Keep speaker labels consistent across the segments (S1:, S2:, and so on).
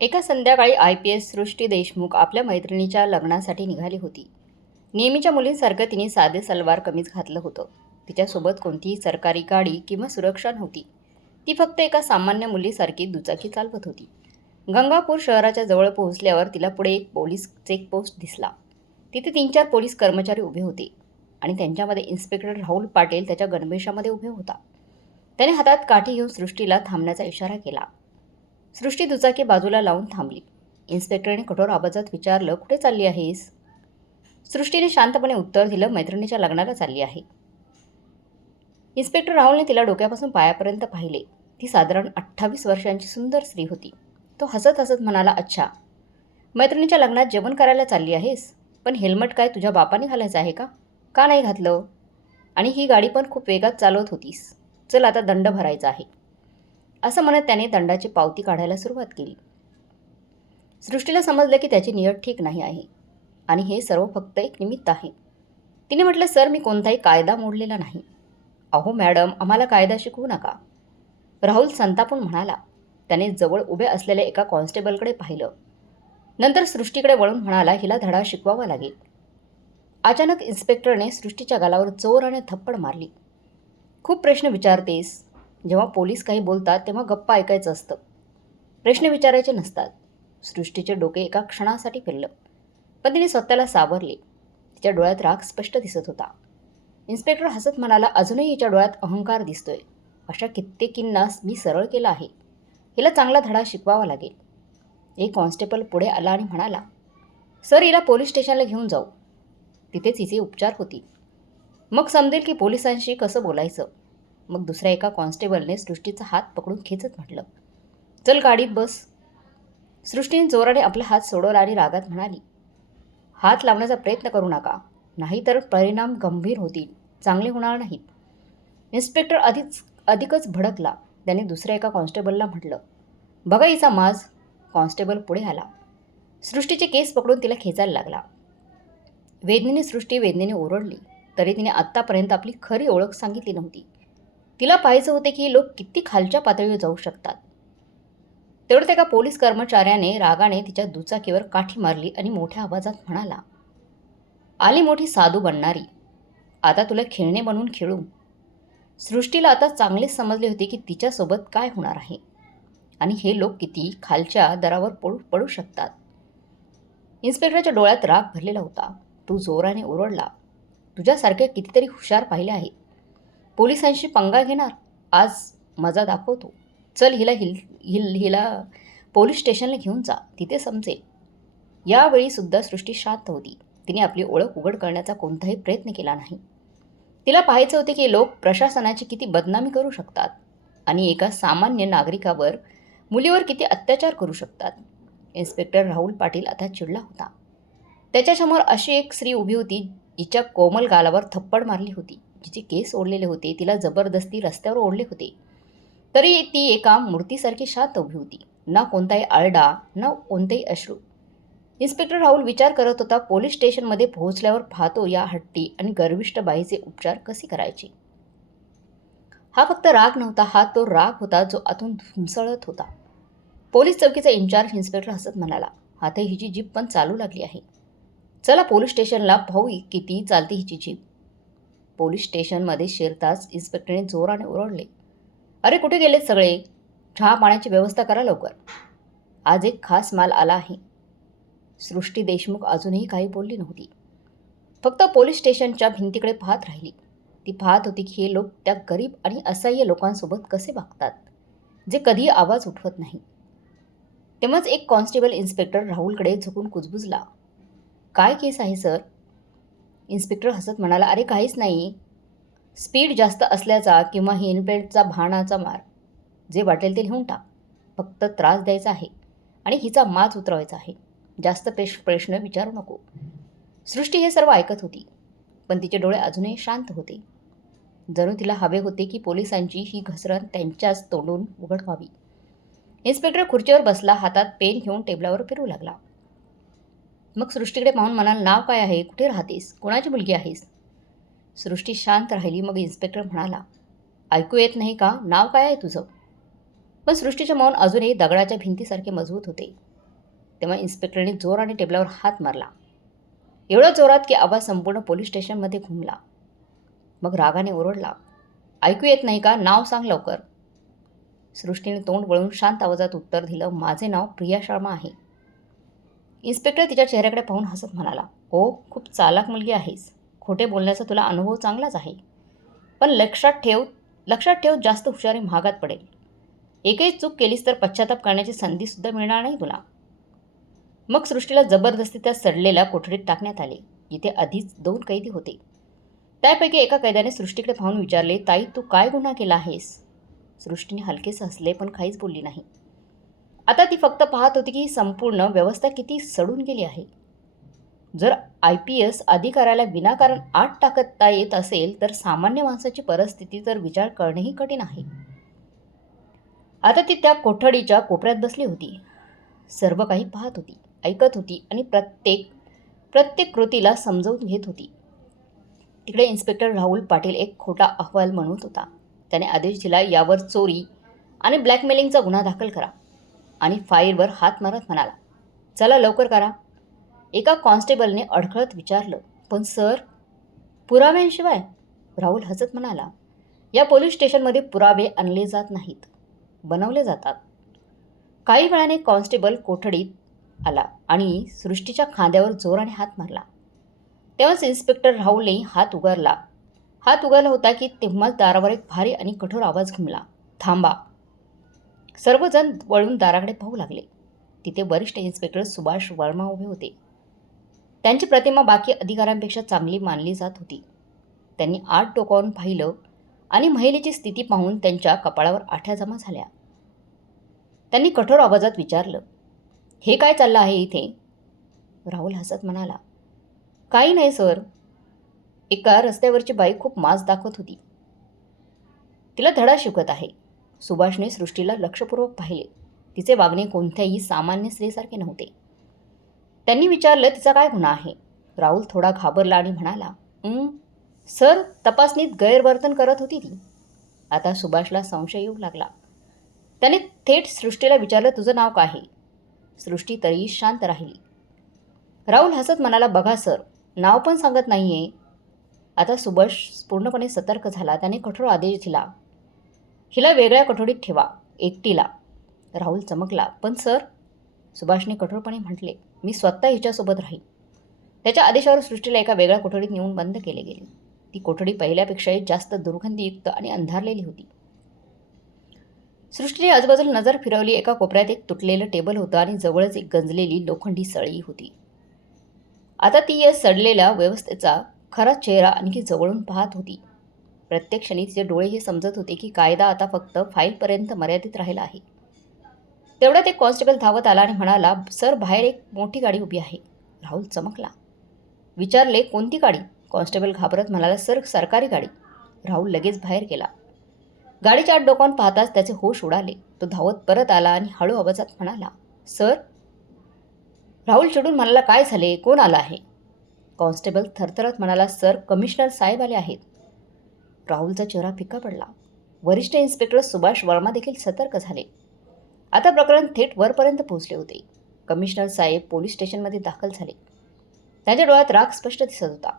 S1: एका संध्याकाळी I P S Srushti Deshmukh आपल्या मैत्रिणीच्या लग्नासाठी निघाली होती. नेहमीच्या मुलींसारखं तिने साधे सलवार कमीज घातलं होतं. तिच्यासोबत कोणतीही सरकारी गाडी किंवा सुरक्षा नव्हती. ती फक्त एका सामान्य मुलीसारखी दुचाकी चालवत होती. गंगापूर शहराच्या जवळ पोहोचल्यावर तिला पुढे एक पोलीस चेकपोस्ट दिसला. तिथे तीन चार पोलीस कर्मचारी उभे होते आणि त्यांच्यामध्ये इन्स्पेक्टर राहुल पाटील त्याच्या गणवेशामध्ये उभे होता. त्याने हातात काठी घेऊन सृष्टीला थांबण्याचा इशारा केला. सृष्टी दुचाकी बाजूला लावून थांबली. इन्स्पेक्टरने कठोर आवाजात विचारलं कुठे चालली आहेस? सृष्टीने शांतपणे उत्तर दिलं मैत्रिणीच्या लग्नाला चालली आहे. इन्स्पेक्टर राहुलने तिला डोक्यापासून पायापर्यंत पाहिले. ती साधारण अठ्ठावीस वर्षांची सुंदर स्त्री होती. तो हसत हसत म्हणाला अच्छा मैत्रिणीच्या लग्नात जेवण करायला चालली आहेस? पण हेल्मेट काय तुझ्या बापाने घालायचं आहे का? का नाही घातलं? आणि ही गाडी पण खूप वेगात चालवत होतीस. चल आता दंड भरायचा आहे. असं म्हणत त्याने दंडाची पावती काढायला सुरुवात केली. सृष्टीला समजलं की त्याची नियत ठीक नाही आहे. आणि हे सर्व फक्त एक निमित्त आहे. तिने म्हटलं सर मी कोणताही कायदा मोडलेला नाही. अहो मॅडम आम्हाला कायदा शिकवू नका. राहुल संतापून म्हणाला त्याने जवळ उभे असलेल्या एका कॉन्स्टेबलकडे पाहिलं. नंतर सृष्टीकडे वळून म्हणाला हिला धडा शिकवावा लागेल. अचानक इन्स्पेक्टरने सृष्टीच्या गालावर जोराने थप्पड मारली. खूप प्रश्न विचारतेस. जेव्हा पोलीस काही बोलतात तेव्हा गप्पा ऐकायचं असतं. प्रश्न विचारायचे नसतात. सृष्टीचे डोके एका क्षणासाठी फिरलं. पण तिने स्वतःला सावरले. तिच्या डोळ्यात राग स्पष्ट दिसत होता. इन्स्पेक्टर हसत म्हणाला अजूनही हिच्या डोळ्यात अहंकार दिसतोय. अशा कित्येकींना मी सरळ केला आहे. हिला चांगला धडा शिकवावा लागेल. एक कॉन्स्टेबल पुढे आला आणि म्हणाला सर हिला पोलीस स्टेशनला घेऊन जाऊ. तिथेच हिचे उपचार होतील. मग समजेल की पोलिसांशी कसं बोलायचं. मग दुसऱ्या एका कॉन्स्टेबलने सृष्टीचा हात पकडून खेचत म्हटलं चल गाडीत बस. सृष्टीने जोराने आपला हात सोडवला आणि रागात म्हणाली हात लावण्याचा प्रयत्न करू नका नाहीतर परिणाम गंभीर होतील चांगले होणार नाहीत. इन्स्पेक्टर अधिक अधिकच भडकला. त्याने दुसऱ्या एका कॉन्स्टेबलला म्हटलं बघा हिचा माज. कॉन्स्टेबल पुढे आला. सृष्टीचे केस पकडून तिला खेचायला लागला. वेदनेने सृष्टी वेदनेने ओरडली. तरी तिने आत्तापर्यंत आपली खरी ओळख सांगितली नव्हती. तिला पाहायचं होते की लोक किती खालच्या पातळीवर जाऊ शकतात. तेवढं एका पोलीस कर्मचाऱ्याने रागाने तिच्या दुचाकीवर काठी मारली आणि मोठ्या आवाजात म्हणाला आली मोठी साधू बनणारी. आता तुला खेळणे बनवून खेळू. सृष्टीला आता चांगलेच समजले होते की तिच्यासोबत काय होणार आहे. आणि हे लोक किती खालच्या दरावर पडू पडू शकतात. इन्स्पेक्टरच्या डोळ्यात राग भरलेला होता. तू जोराने ओरडला तुझ्यासारख्या कितीतरी हुशार पाहिले आहेत. पोलिसांशी पंगा घेणार? आज मजा दाखवतो. चल हिला हिल हिल हिला पोलीस स्टेशनला घेऊन जा. तिथे समजेल. यावेळीसुद्धा सृष्टी शांत होती. तिने आपली ओळख उघड करण्याचा कोणताही प्रयत्न केला नाही. तिला पाहायचे होते की लोक प्रशासनाची किती बदनामी करू शकतात आणि एका सामान्य नागरिकावर मुलीवर किती अत्याचार करू शकतात. इन्स्पेक्टर राहुल पाटील आता चिडला होता. त्याच्यासमोर अशी एक स्त्री उभी होती जिच्या कोमल गालावर थप्पड मारली होती. जिचे केस ओढलेले होते तिला जबरदस्ती रस्त्यावर ओढले होते. तरी ती एका मूर्तीसारखी शांत उभी होती. ना कोणताही आरडा ना कोणतेही अश्रू. इन्स्पेक्टर राहुल विचार करत होता पोलीस स्टेशनमध्ये पोहोचल्यावर पाहतो या हट्टी आणि गर्विष्ठ बाईचे उपचार कसे करायचे? हा फक्त राग नव्हता हा तो राग होता जो आतून धुमसळत होता. पोलीस चौकीचा इन्चार्ज इन्स्पेक्टर हसत म्हणाला आता हिची जीप पण चालू लागली आहे. चला पोलीस स्टेशनला भाऊ किती चालते हिची जीप. पोलीस स्टेशनमध्ये शिरताच इन्स्पेक्टरने जोराने ओरडले अरे कुठे गेलेत सगळे? चहा पाण्याची व्यवस्था करा लवकर. आज एक खास माल आला आहे. सृष्टी देशमुख अजूनही काही बोलली नव्हती. फक्त पोलीस स्टेशनच्या भिंतीकडे पाहत राहिली. ती पाहत होती की हे लोक त्या गरीब आणि असह्य लोकांसोबत कसे वागतात जे कधीही आवाज उठवत नाही. तेव्हाच एक कॉन्स्टेबल इन्स्पेक्टर राहुलकडे झुकून कुजबुजला काय केस आहे सर? इन्स्पेक्टर हसत म्हणाला अरे काहीच नाही. स्पीड जास्त असल्याचा किंवा हेल्मेटचा भाणाचा मार. जे वाटेल ते लिहून टाक. फक्त त्रास द्यायचा आहे आणि हिचा माच उतरवायचा आहे. जास्त पेश प्रश्न विचारू नको. सृष्टी हे सर्व ऐकत होती पण तिचे डोळे अजूनही शांत होते. जणू तिला हवे होते की पोलिसांची ही घसरण त्यांच्याच तोंडून उघड व्हावी इन्स्पेक्टर खुर्चीवर बसला हातात पेन घेऊन टेबलावर फिरू लागला. मग सृष्टीकडे पाहून म्हणाल नाव काय आहे? कुठे राहतेस? कोणाची मुलगी आहेस? सृष्टी शांत राहिली. मग इन्स्पेक्टर म्हणाला ऐकू येत नाही का? नाव काय आहे तुझं? पण सृष्टीचे मौन अजूनही दगडाच्या भिंतीसारखे मजबूत होते. तेव्हा इन्स्पेक्टरने जोराने टेबलावर हात मारला. एवढ्या जोरात की आवाज संपूर्ण पोलीस स्टेशनमध्ये घुमला. मग रागाने ओरडला ऐकू येत नाही का? नाव सांग लवकर. सृष्टीने तोंड वळून शांत आवाजात उत्तर दिलं माझे नाव प्रिया शर्मा आहे. इन्स्पेक्टर तिच्या चेहऱ्याकडे पाहून हसत म्हणाला ओ खूप चालाक मुलगी आहेस. खोटे बोलण्याचा तुला अनुभव चांगलाच आहे. पण लक्षात ठेव लक्षात ठेव जास्त हुशारी महागात पडेल. एकही चूक केलीस तर पश्चाताप करण्याची संधीसुद्धा मिळणार नाही तुला. मग सृष्टीला जबरदस्ती त्या सडलेल्या कोठडीत टाकण्यात आले जिथे आधीच दोन कैदी होते. त्यापैकी एका कैद्याने सृष्टीकडे पाहून विचारले ताई तू काय गुन्हा केला आहेस? सृष्टीने हलकेच हसले पण काहीच बोलली नाही. आता ती फक्त पाहत होती की ही संपूर्ण व्यवस्था किती सडून गेली आहे. जर आय पी एस अधिकाऱ्याला विनाकारण आत टाकता येत असेल तर सामान्य माणसाची परिस्थिती तर विचार करणेही कठीण आहे. आता ती त्या कोठडीच्या कोपऱ्यात बसली होती. सर्व काही पाहत होती ऐकत होती आणि प्रत्येक प्रत्येक कृतीला समजवून घेत होती. तिकडे इन्स्पेक्टर राहुल पाटील एक खोटा अहवाल म्हणत होता. त्याने आदेश दिला यावर चोरी आणि ब्लॅकमेलिंगचा गुन्हा दाखल करा. आणि फाईलवर हात मारत म्हणाला चला लवकर करा. एका कॉन्स्टेबलने अडखळत विचारलं पण सर पुराव्यांशिवाय? राहुल हसत म्हणाला या पोलीस स्टेशनमध्ये पुरावे आणले जात नाहीत बनवले जातात. काही वेळाने कॉन्स्टेबल कोठडीत आला आणि सृष्टीच्या खांद्यावर जोराने हात मारला. तेव्हाच इन्स्पेक्टर राहुलने हात उगारला. हात उगारला होता की तेव्हाच दारावर एक भारी आणि कठोर आवाज घुमला थांबा सर्वजण वळून दाराकडे पाहू लागले. तिथे वरिष्ठ इन्स्पेक्टर सुभाष वर्मा उभे होते. त्यांची प्रतिमा बाकी अधिकाऱ्यांपेक्षा चांगली मानली जात होती. त्यांनी आठ टोकावून पाहिलं आणि महिलेची स्थिती पाहून त्यांच्या कपाळावर आठ्या जमा झाल्या. त्यांनी कठोर आवाजात विचारलं हे काय चाललं आहे इथे? राहुल हसत म्हणाला काही नाही सर. एका रस्त्यावरची बाई खूप मास दाखवत होती. तिला धडा शिकत आहे. सुभाषने सृष्टीला लक्षपूर्वक पाहिले. तिचे वागणे कोणत्याही सामान्य स्त्रीसारखे नव्हते. त्यांनी विचारलं तिचा काय गुन्हा आहे? राहुल थोडा घाबरला आणि म्हणाला सर तपासणीत गैरवर्तन करत होती ती. आता सुभाषला संशय येऊ लागला. त्याने थेट सृष्टीला विचारलं तुझं नाव काय आहे? सृष्टी तरी शांत राहिली. राहुल हसत म्हणाला बघा सर नाव पण सांगत नाही आहे आता सुभाष पूर्णपणे सतर्क झाला. त्याने कठोर आदेश दिला. हिला वेगळ्या कठोडीत ठेवा. एकटीला. राहुल चमकला. पण सर सुभाषने कठोरपणे म्हटले मी स्वतः हिच्यासोबत राहीन. त्याच्या आदेशावर सृष्टीला एका वेगळ्या कोठडीत नेऊन बंद केले गेले. ती कोठडी पहिल्यापेक्षाही जास्त दुर्गंधीयुक्त आणि अंधारलेली होती. सृष्टीने आजूबाजूला नजर फिरवली. एका कोपऱ्यात एक तुटलेलं टेबल होतं आणि जवळच एक गंजलेली लोखंडी सळी होती. आता ती या सडलेल्या व्यवस्थेचा खरा चेहरा आणखी जवळून पाहत होती. प्रत्येक क्षणी तिचे डोळे हे समजत होते की कायदा आता फक्त फाईलपर्यंत मर्यादित राहिला आहे. तेवढ्यात एक कॉन्स्टेबल धावत आला आणि म्हणाला सर बाहेर एक मोठी गाडी उभी आहे. राहुल चमकला. विचारले कोणती गाडी? कॉन्स्टेबल घाबरत म्हणाला सर सरकारी गाडी. राहुल लगेच बाहेर गेला. गाडीच्या आत डोकावून पाहताच त्याचे होश उडाले. तो धावत परत आला आणि हळू आवाजात म्हणाला सर? राहुल चिडून म्हणाला काय झाले? कोण आला आहे? कॉन्स्टेबल थरथरत म्हणाला सर कमिशनर साहेब आले आहेत. राहुलचा चेहरा फिका पडला. वरिष्ठ इन्स्पेक्टर सुभाष वर्मा देखील सतर्क झाले. आता प्रकरण थेट वरपर्यंत पोहोचले होते. कमिशनर साहेब पोलीस स्टेशनमध्ये दाखल झाले. त्यांच्या डोळ्यात राग स्पष्ट दिसत होता.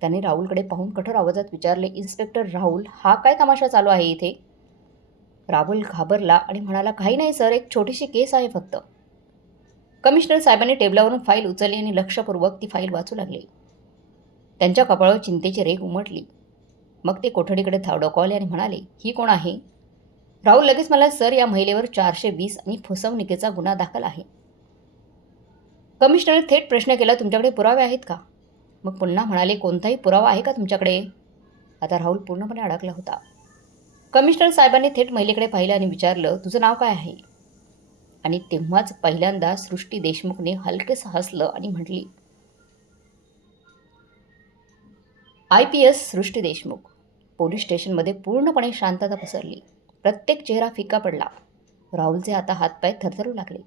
S1: त्यांनी राहुलकडे पाहून कठोर आवाजात विचारले इन्स्पेक्टर राहुल हा काय तमाशा चालू आहे इथे? राहुल घाबरला आणि म्हणाला काही नाही सर एक छोटीशी केस आहे फक्त. कमिशनर साहेबांनी टेबलावरून फाईल उचलली आणि लक्षपूर्वक ती फाईल वाचू लागली. त्यांच्या कपाळावर चिंतेची रेग उमटली. मग ते कोठडीकडे धाव डोकावले आणि म्हणाले ही कोण आहे? राहुल लगेच मला सर या महिलेवर चारशे वीस आणि फसवणुकीचा गुन्हा दाखल आहे. कमिशनरने थेट प्रश्न केला तुमच्याकडे पुरावे आहेत का? मग पुन्हा म्हणाले कोणताही पुरावा आहे का तुमच्याकडे? आता राहुल पूर्णपणे अडकला होता. कमिशनर साहेबांनी थेट महिलेकडे पाहिलं आणि विचारलं तुझं नाव काय आहे? आणि तेव्हाच पहिल्यांदा सृष्टी देशमुखने हलकेच हसलं आणि म्हटली I P S Srushti Deshmukh. Police स्टेशनमध्ये पूर्णपणे शांतता पसरली. प्रत्येक चेहरा फिका पडला. राहुलचे आता हातपाय थरथरू लागले.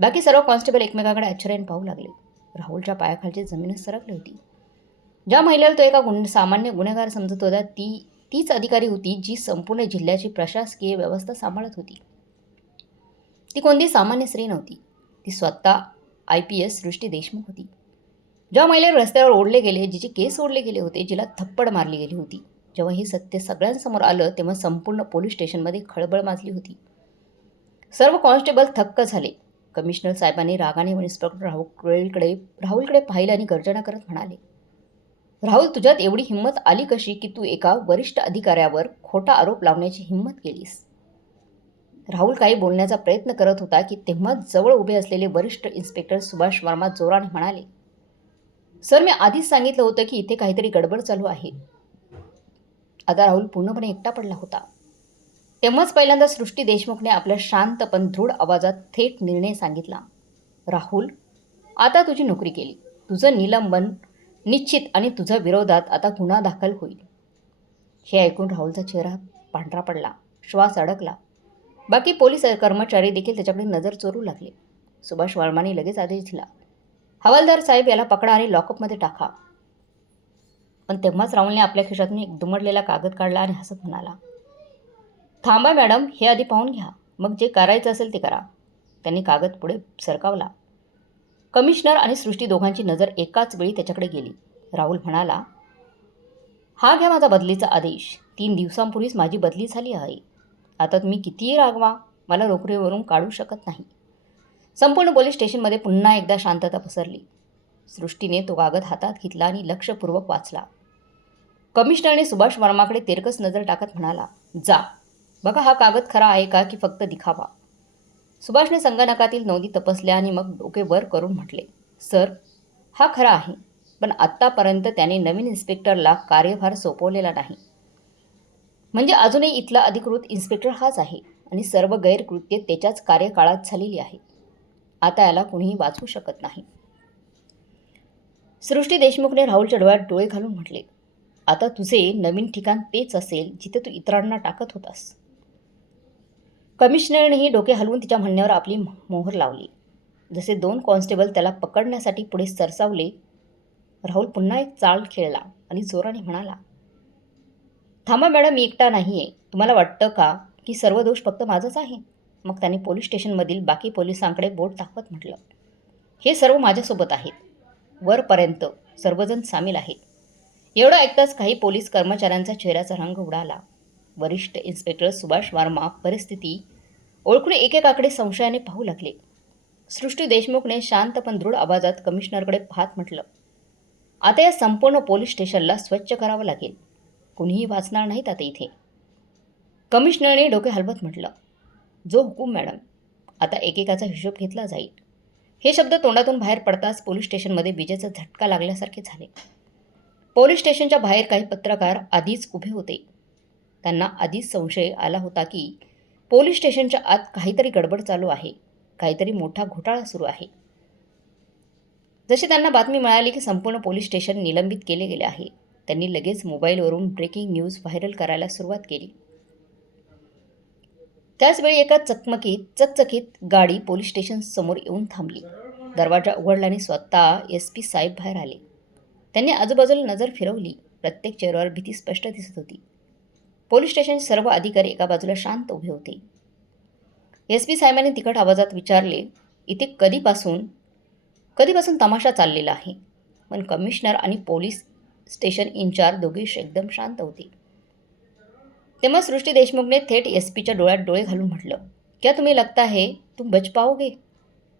S1: बाकी सर्व कॉन्स्टेबल एकमेकाकडे आश्चर्याने पाहू लागले. राहुलच्या पायाखालची जमीनच सरकली होती. ज्या महिलेला तो एका गुण सामान्य गुन्हेगार समजत होता ती तीच अधिकारी होती जी संपूर्ण जिल्ह्याची प्रशासकीय व्यवस्था सांभाळत होती. ती कोणती सामान्य स्त्री नव्हती. ती स्वतः I P S Srushti Deshmukh होती. जेव्हा महिलेवर रस्त्यावर ओढले गेले जिचे केस ओढले गेले होते जिला थप्पड मारली गेली होती. जेव्हा हे सत्य सगळ्यांसमोर आलं तेव्हा संपूर्ण पोलीस स्टेशनमध्ये खळबळ माजली होती. सर्व कॉन्स्टेबल थक्क झाले. कमिशनर साहेबांनी रागाने इन्स्पेक्टर राहुलकडे राहुलकडे पाहिलं आणि गर्जना करत म्हणाले राहुल तुझ्यात एवढी हिंमत आली कशी की तू एका वरिष्ठ अधिकाऱ्यावर खोटा आरोप लावण्याची हिंमत केलीस? राहुल काही बोलण्याचा प्रयत्न करत होता की तेव्हाच जवळ उभे असलेले वरिष्ठ इन्स्पेक्टर सुभाष वर्मा जोराने म्हणाले सर मी आधीच सांगितलं होतं की इथे काहीतरी गडबड चालू आहे. आता राहुल पूर्णपणे एकटा पडला होता. तेव्हाच पहिल्यांदा सृष्टी देशमुखने आपल्या शांत पण दृढ आवाजात थेट निर्णय सांगितला. राहुल आता तुझी नोकरी केली. तुझं निलंबन निश्चित आणि तुझ्या विरोधात आता गुन्हा दाखल होईल. हे ऐकून राहुलचा चेहरा पांढरा पडला श्वास अडकला. बाकी पोलीस कर्मचारी देखील त्याच्याकडे नजर चोरू लागले. सुभाष वर्माने लगेच आदेश दिला. हवालदार साहेब याला पकडा आणि लॉकअपमध्ये टाका. पण तेव्हाच राहुलने आपल्या खिशातून एक दुमडलेला कागद काढला आणि हसत म्हणाला थांबा मॅडम हे आधी पाहून घ्या. मग जे करायचं असेल ते करा. त्यांनी कागद पुढे सरकावला. कमिशनर आणि सृष्टी दोघांची नजर एकाच वेळी त्याच्याकडे गेली. राहुल म्हणाला हा घ्या माझा बदलीचा आदेश. तीन दिवसांपूर्वीच माझी बदली झाली आहे. आता तुम्ही कितीही रागवा मला नोकरीवरून काढू शकत नाही. संपूर्ण पोलीस स्टेशनमध्ये पुन्हा एकदा शांतता पसरली. सृष्टीने तो कागद हातात घेतला आणि लक्षपूर्वक वाचला. कमिशनरने सुभाष वर्माकडे तेरकस नजर टाकत म्हणाला जा. बघा हा कागद खरा आहे का की फक्त दिखावा. सुभाषने संगणकातील नोंदी तपासल्या आणि मग डोके वर करून म्हटले सर हा खरा आहे पण आत्तापर्यंत त्याने नवीन इन्स्पेक्टरला कार्यभार सोपवलेला नाही. म्हणजे अजूनही इथला अधिकृत इन्स्पेक्टर हाच आहे आणि सर्व गैरकृत्ये त्याच्याच कार्यकाळात झालेली आहेत. आता याला कुणीही वाचवू शकत नाही. सृष्टी देशमुखने राहुलच्या डोळ्यात डोळे घालून म्हटले आता तुझे नवीन ठिकाण तेच असेल जिथे तू इतरांना टाकत होतास. कमिशनरनेही डोके हलवून तिच्या म्हणण्यावर आपली मोहर लावली. जसे दोन कॉन्स्टेबल त्याला पकडण्यासाठी पुढे सरसावले राहुल पुन्हा एक चाळ खेळला आणि जोराने म्हणाला थांबा मॅडम मी एकटा नाही आहे तुम्हाला वाटतं का की सर्व दोष फक्त माझाच आहे? मग त्याने पोलीस स्टेशनमधील बाकी पोलिसांकडे बोट दाखवत म्हटलं हे सर्व माझ्यासोबत आहेत. वरपर्यंत सर्वजण सामील आहेत. एवढं ऐकताच काही पोलीस कर्मचाऱ्यांचा चेहऱ्याचा रंग उडाला. वरिष्ठ इन्स्पेक्टर सुभाष वर्मा परिस्थिती ओळखून एकेकाकडे संशयाने पाहू लागले. सृष्टी देशमुखने शांत पण दृढ आवाजात कमिशनरकडे पाहत म्हटलं आता या संपूर्ण पोलीस स्टेशनला स्वच्छ करावं लागेल. कुणीही वाचणार नाहीत आता इथे. कमिशनरने डोके हलवत म्हटलं जो हुकूम मॅडम. आता एकेकाचा हिशोब घेतला जाईल. हे शब्द तोंडातून बाहेर पडताच पोलीस स्टेशनमध्ये विजेचा झटका लागल्यासारखे झाले. पोलीस स्टेशनच्या बाहेर काही पत्रकार आधीच उभे होते. त्यांना आधीच संशय आला होता की पोलीस स्टेशनच्या आत काहीतरी गडबड चालू आहे. काहीतरी मोठा घोटाळा सुरू आहे. जशी त्यांना बातमी मिळाली की संपूर्ण पोलीस स्टेशन निलंबित केले गेले आहे त्यांनी लगेच मोबाईलवरून ब्रेकिंग न्यूज व्हायरल करायला सुरुवात केली. त्याचवेळी एका चकमकीत चकचकीत गाडी पोलीस स्टेशन समोर येऊन थांबली. दरवाजा उघडल्याने स्वतः एस पी साहेब बाहेर आले. त्यांनी आजूबाजूला नजर फिरवली. प्रत्येक चेहऱ्यावर भीती स्पष्ट दिसत होती. पोलीस स्टेशनचे सर्व अधिकारी एका बाजूला शांत उभे होते. एस पी साहेबांनी तिखट आवाजात विचारले इथे कधीपासून कधीपासून तमाशा चाललेला आहे पण कमिशनर आणि पोलीस स्टेशन इन्चार्ज दोघे एकदम शांत होते. तेव्हा सृष्टी देशमुखने थेट एस पीच्या डोळ्यात डोळे घालून म्हटलं क्या तुम्ही लगता है तुम बच पाओगे?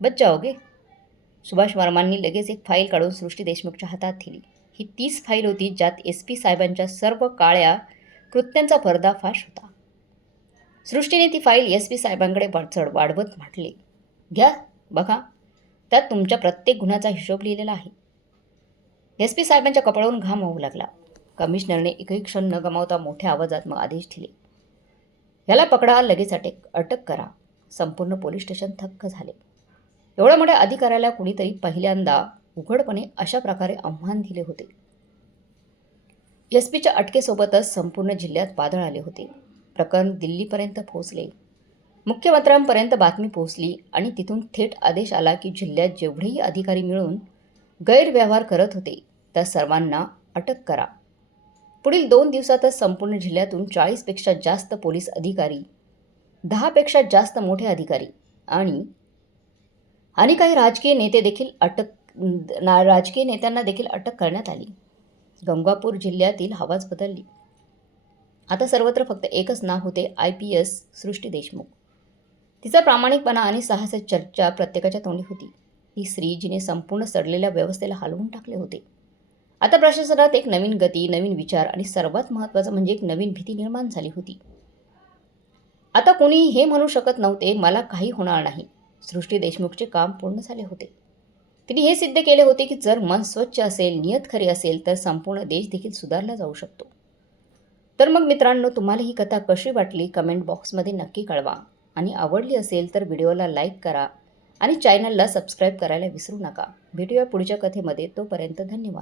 S1: बच जाओगे? सुभाष वर्मांनी लगेच एक फाईल काढून सृष्टी देशमुखच्या हातात दिली ही तीच फाईल होती ज्यात एस पी साहेबांच्या सर्व काळ्या कृत्यांचा पर्दाफाश होता. सृष्टीने ती फाईल एस पी साहेबांकडे चढ वाढवत म्हटले घ्या बघा. त्यात तुमच्या प्रत्येक गुन्ह्याचा हिशोब लिहिलेला आहे. एस पी साहेबांच्या कपाळावरून घाम होऊ लागला. कमिशनरने एकही क्षण न गमावता मोठ्या आवाजात मग आदेश दिले. याला पकडा लगेच अटक अटक करा. संपूर्ण पोलीस स्टेशन थक्क झाले. एवढ्या मोठ्या अधिकाऱ्याला कुणीतरी पहिल्यांदा उघडपणे अशा प्रकारे आव्हान दिले होते. एस पीच्या अटकेसोबतच संपूर्ण जिल्ह्यात वादळ आले होते. प्रकरण दिल्लीपर्यंत पोहोचले. मुख्यमंत्र्यांपर्यंत बातमी पोहोचली आणि तिथून थेट आदेश आला की जिल्ह्यात जेवढेही अधिकारी मिळून गैरव्यवहार करत होते त्या सर्वांना अटक करा. पुढील दोन दिवसातच संपूर्ण जिल्ह्यातून चाळीसपेक्षा जास्त पोलीस अधिकारी दहापेक्षा जास्त मोठे अधिकारी आणि आणि काही राजकीय नेते देखील अटक ना राजकीय नेत्यांना देखील अटक करण्यात आली. गंगापूर जिल्ह्यातील हवाच बदलली. आता सर्वत्र फक्त एकच नाव होते I P S Srushti Deshmukh. तिचा प्रामाणिकपणा आणि साहस चर्चा प्रत्येकाच्या तोंडी होती. ही स्त्री जिने संपूर्ण सडलेल्या व्यवस्थेला हलवून टाकले होते. आता प्रशासनात एक नवीन गती नवीन विचार आणि सर्वात महत्त्वाचं म्हणजे एक नवीन भीती निर्माण झाली होती. आता कोणी हे म्हणू शकत नव्हते मला काही होणार नाही. सृष्टी देशमुखचे काम पूर्ण झाले होते. तिने हे सिद्ध केले होते की जर मन स्वच्छ असेल नियत खरी असेल तर संपूर्ण देश देखील सुधारला जाऊ शकतो. तर मग मित्रांनो तुम्हाला ही कथा कशी वाटली? कमेंट बॉक्समध्ये नक्की कळवा. आणि आवडली असेल तर व्हिडिओला लाईक करा आणि चॅनलला सबस्क्राईब करायला विसरू नका. भेटूया पुढच्या कथेमध्ये. तोपर्यंत धन्यवाद.